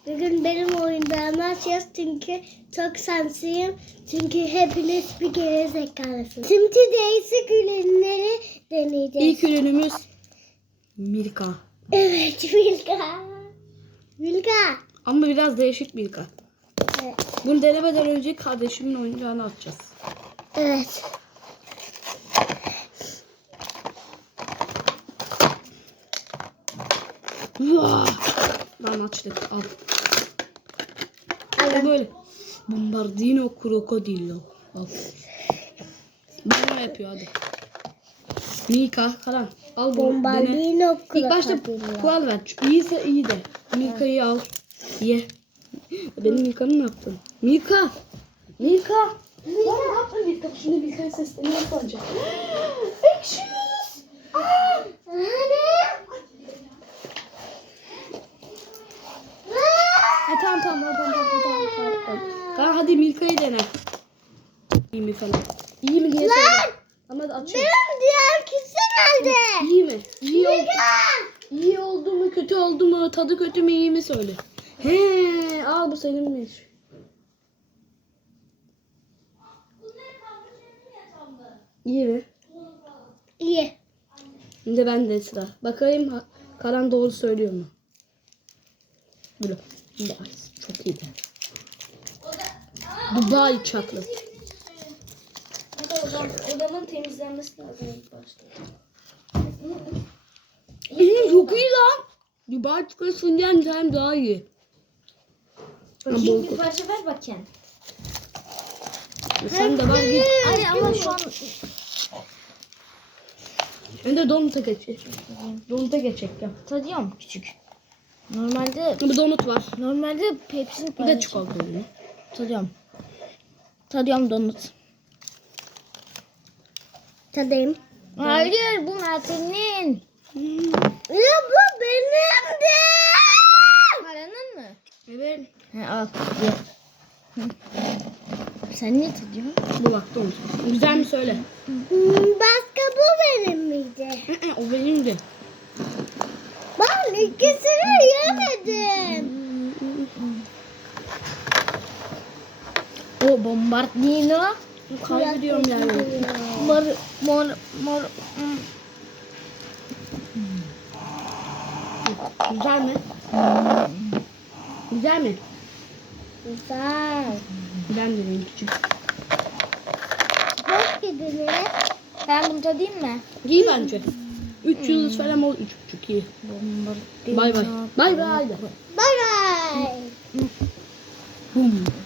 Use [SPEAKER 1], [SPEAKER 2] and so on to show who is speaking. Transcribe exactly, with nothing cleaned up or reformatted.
[SPEAKER 1] Bugün benim oyuncağımı açacağız çünkü çok şanslıyım. Çünkü hepiniz bir geri zekalısınız. Şimdi değişik ürünleri deneyeceğiz.
[SPEAKER 2] İlk ürünümüz Milka.
[SPEAKER 1] Evet, Milka. Milka.
[SPEAKER 2] Ama biraz değişik Milka.
[SPEAKER 1] Evet.
[SPEAKER 2] Bunu denemeden önce kardeşimin oyuncağını açacağız.
[SPEAKER 1] Evet.
[SPEAKER 2] Vaa! Ben açtık. Al.
[SPEAKER 1] Alın.
[SPEAKER 2] Böyle. Bombardino Crocodilo. Al. Bana yapıyor hadi. Milka kalan. Al bunu. Dene.
[SPEAKER 1] Bombardino
[SPEAKER 2] İlk başta
[SPEAKER 1] Crocodilo.
[SPEAKER 2] puan ver. İyiyse iyi de. Milka'yı al. Ye. Benim Milka'nı ne yaptın? Milka. Milka. Lan ne yaptın Milka? Şimdi Milka'ya sesleniyor bence. beş yüz. Ha, tamam tamam tamam tamam tamam tamam tamam. Tamam hadi Milka'yı dene. İyi mi falan? İyi mi diye söyle. Ama hadi açıyorum.
[SPEAKER 1] Benim diğer kişi nerede?
[SPEAKER 2] İyi mi? İyi oldu. İyi oldu mu, kötü oldu mu, tadı kötü mü, iyi mi söyle. He, al bu seninmiş. İyi mi?
[SPEAKER 1] İyi.
[SPEAKER 2] Şimdi ben de sıra. Bakayım ha- Karan doğru söylüyor mu? Böyle. Vay, çok iyi. Dubai çaklı.
[SPEAKER 3] Odamın temizlenmesi lazım ilk başta.
[SPEAKER 2] İyi, çok iyi lan. Dubai çikolatasından hem daha iyi.
[SPEAKER 3] Bakayım bir parça ver bakayım.
[SPEAKER 2] Sen de var git.
[SPEAKER 3] Ay ama şu an
[SPEAKER 2] Ben de donuta geçecek. Donuta geçecek ya.
[SPEAKER 3] tadıyorum küçük. Normalde
[SPEAKER 2] Bir donut var.
[SPEAKER 3] normalde Pepsi'nin
[SPEAKER 2] Bir de
[SPEAKER 3] paylaşım.
[SPEAKER 2] çikolata ürünü.
[SPEAKER 3] Tadıyorum. Tadıyorum donut.
[SPEAKER 1] Tadayım.
[SPEAKER 3] Hayır bu Mert'in.
[SPEAKER 1] Ya bu benimdi.
[SPEAKER 3] Paranın mı?
[SPEAKER 2] Evet.
[SPEAKER 3] He al. Ye. Hı. Sen ne tadıyorsun?
[SPEAKER 2] Bu bak donut. Güzel mi söyle?
[SPEAKER 1] Hmm, Başka bu benim miydi?
[SPEAKER 2] Hı hı, o benimdi.
[SPEAKER 1] Ben ikisini yemedim.
[SPEAKER 3] O bombardino.
[SPEAKER 2] Kaybediyorum yani.
[SPEAKER 3] Mor mor mor. Hmm.
[SPEAKER 2] Güzel mi? Güzel mi?
[SPEAKER 1] Güzel.
[SPEAKER 2] Ben de benim küçük.
[SPEAKER 1] Hoş geldiniz.
[SPEAKER 3] Ben bunu tadayım mı?
[SPEAKER 2] İyi bence. Üç yıldız falan ol. Üç buçuk iyi.
[SPEAKER 3] Bombardino.
[SPEAKER 2] Bay bay. Bay bay.
[SPEAKER 1] Bye bye.
[SPEAKER 2] Bum.